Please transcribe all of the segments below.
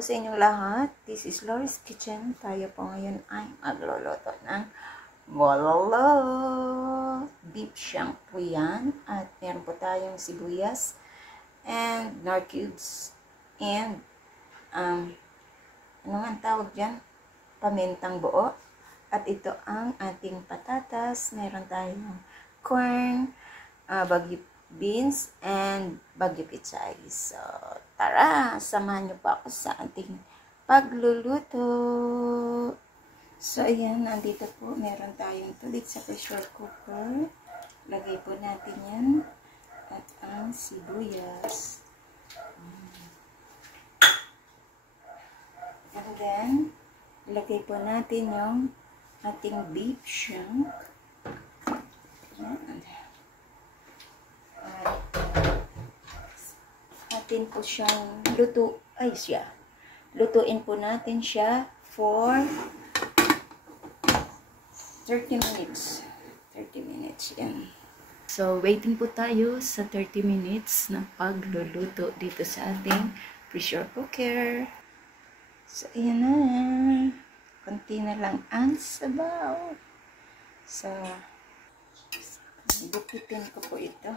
po sa inyong lahat. This is Lori's Kitchen. Tayo po ngayon ay magluluto ng bololo. Beef shank po yan. At meron po tayong sibuyas and nor cubes and ano nga ang tawag dyan? Pamintang buo. At ito ang ating patatas. Meron tayong corn, bagyo beans, and bagyo pichay. So, tara, samahan niyo pa ako sa ating pagluluto. So, ayan, nandito po, meron tayong tubig sa pressure cooker. Lagay po natin yan. At ang sibuyas. And then, lagay po natin yung ating beef shank. Atin po siyang lutuin po natin siya for 30 minutes. 30 minutes yan. So, waiting po tayo sa 30 minutes na pagluluto dito sa ating pressure cooker. So, ayan na. Konti na lang ang sabaw. So, bukitin ko po ito.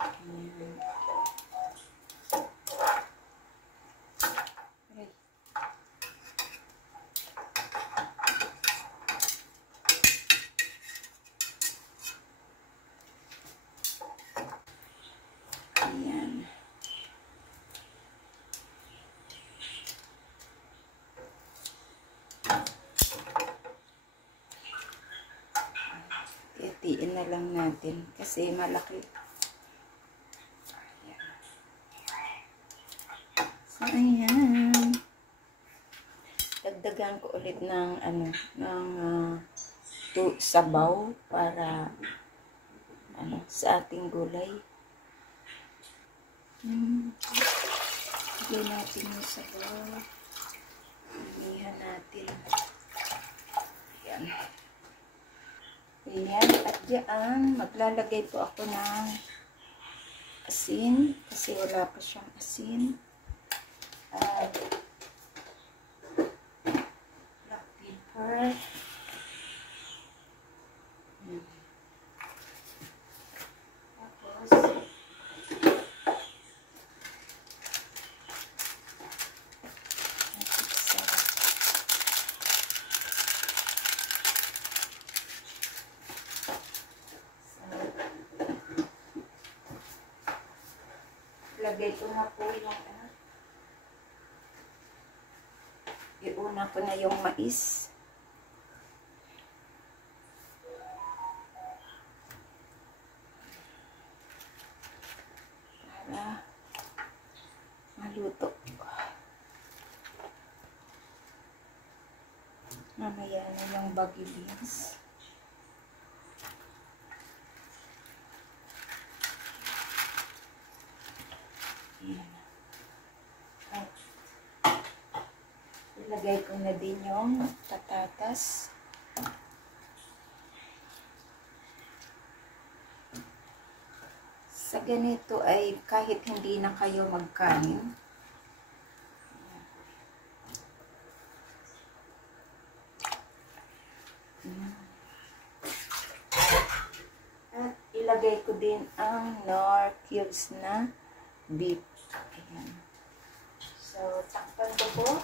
Ayan. Ayan. Itiin na lang natin kasi malaki. Ayan. So, ayan. Dagdagan ko ulit ng sabaw para sa ating gulay. Lagyan natin yung sabaw. Inihan natin. Ayan. Ayan. At diyan, maglalagay po ako ng asin. Kasi wala pa siyang asin. Black pepper. Lagay ko na po yung iuna ko na yung mais. Para maluto. Mamaya na yung bagyo beans. Ilagay ko na din yung patatas. Sa ganito ay kahit hindi na kayo magkain, at ilagay ko din ang nor cubes na beef. Ayan. So, takpan ko po.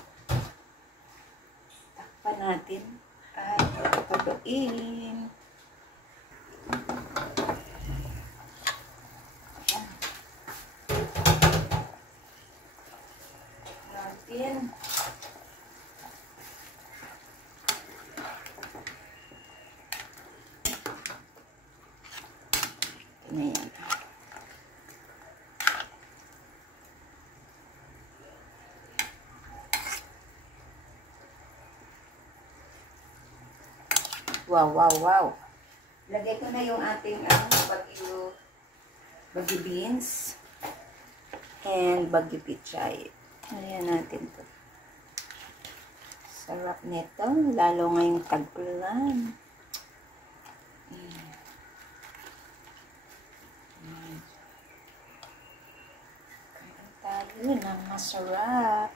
Takpan natin at patuloyin. Ayan. Natin. Ayan. Wow, wow, wow. Lagay ko na yung ating bagyo beans and bagyo pichay. Ayan natin to. Sarap nito, lalo ngayong tag-ulan. Kain tayo. tayo ng masarap.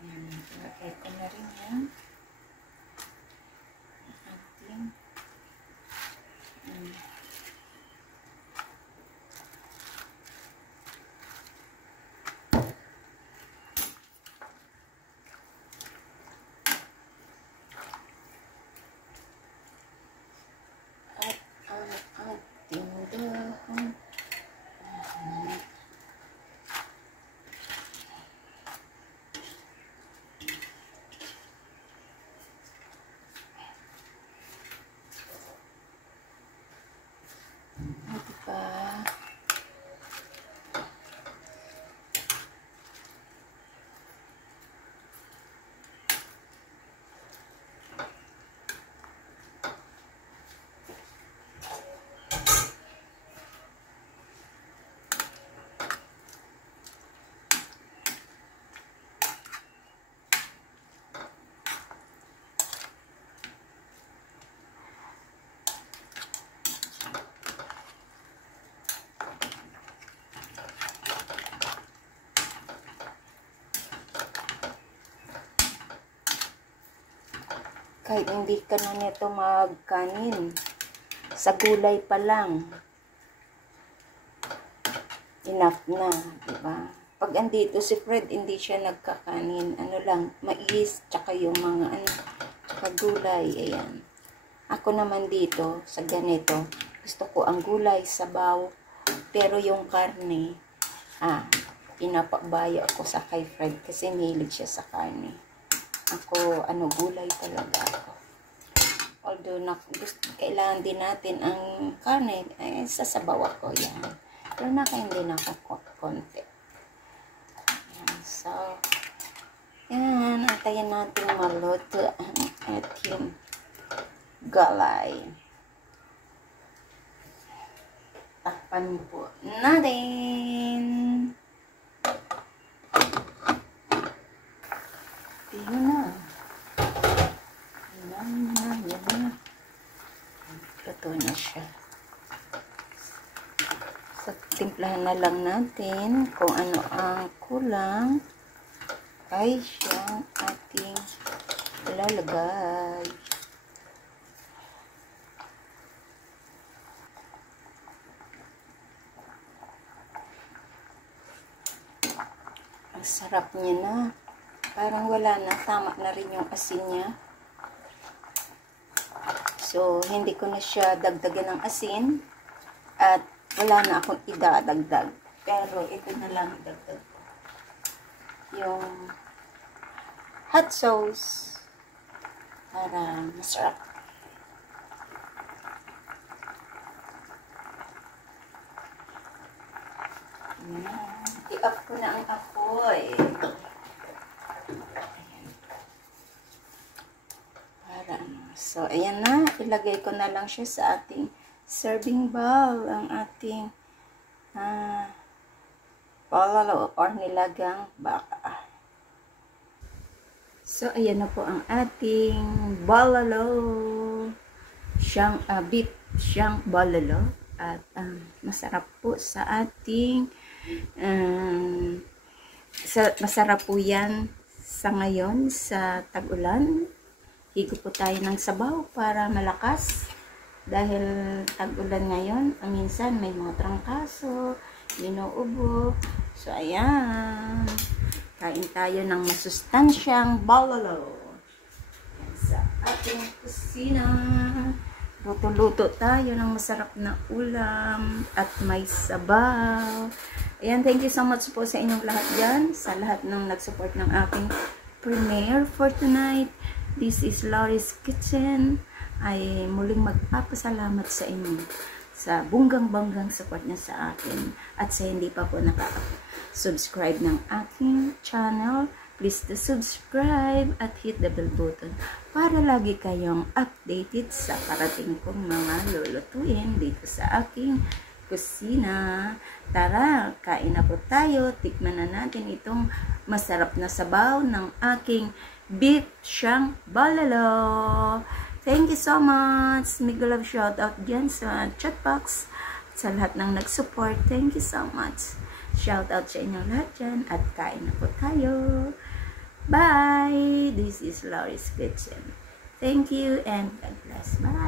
Ayan, ilagay ko na rin yan. Ating tindahan. Diba? Kahit hindi ka na nito magkanin, sa gulay pa lang, enough na, diba? Pag andito si Fred, hindi siya nagkakanin. Ano lang, mais, tsaka yung mga tsaka gulay, ayan. Ako naman dito, sa ganito, gusto ko ang gulay, sabaw, pero yung karne, pinapabaya ako sa kay Fred kasi mahilig siya sa karne. Ako, gulay talaga ako. Although, kailangan din natin ang karne, sasabaw ako, yan. Pero nakain din ako konti. Yan, so, yan, antayin natin maluto ang ating gulay. Takpan po natin. Yun na. Yan na. Luto na siya. So, timplahan na lang natin kung ano ang kulang ay siyang ating ilalagay. Ang sarap niya na. Parang wala na. Tama na rin yung asin niya. So, hindi ko na siya dagdagan ng asin. At wala na akong idadagdag. Pero, ito na lang idagdag ko. Yung hot sauce. Para masarap. I-up ko na ang apoy. So, ayan na. Ilagay ko na lang siya sa ating serving bowl. Ang ating palalo or nilagang baka. So, ayan na po ang ating balalo. Beef siyang balalo. At masarap po sa ating masarap po yan sa ngayon sa tag-ulan. Higo po tayo ng sabaw para malakas. Dahil tag-ulan ngayon, minsan may mga trangkaso, inuubo. So, ayan. Kain tayo ng masustansyang balalo. Yan sa ating kusina. Luto-luto tayo ng masarap na ulam at may sabaw. Ayan, thank you so much po sa inyong lahat dyan. Sa lahat ng nag-support ng aking premiere for tonight. This is Lori's Kitchen. Ay muling magpapasalamat sa inyo sa bunggang-banggang support niya sa akin. At sa hindi pa po nakaka-subscribe ng aking channel, please to subscribe at hit the bell button para lagi kayong updated sa parating kong mga lulutuin dito sa aking kusina. Tara, kain na po tayo. Tikman na natin itong masarap na sabaw ng aking beef siyang balalo. Thank you so much. Mega love shout out dyan sa chat box. Sa lahat ng nag-support. Thank you so much. Shout out sa inyong lahat dyan at kain na po tayo. Bye! This is Laurie's Kitchen. Thank you and God bless. Bye!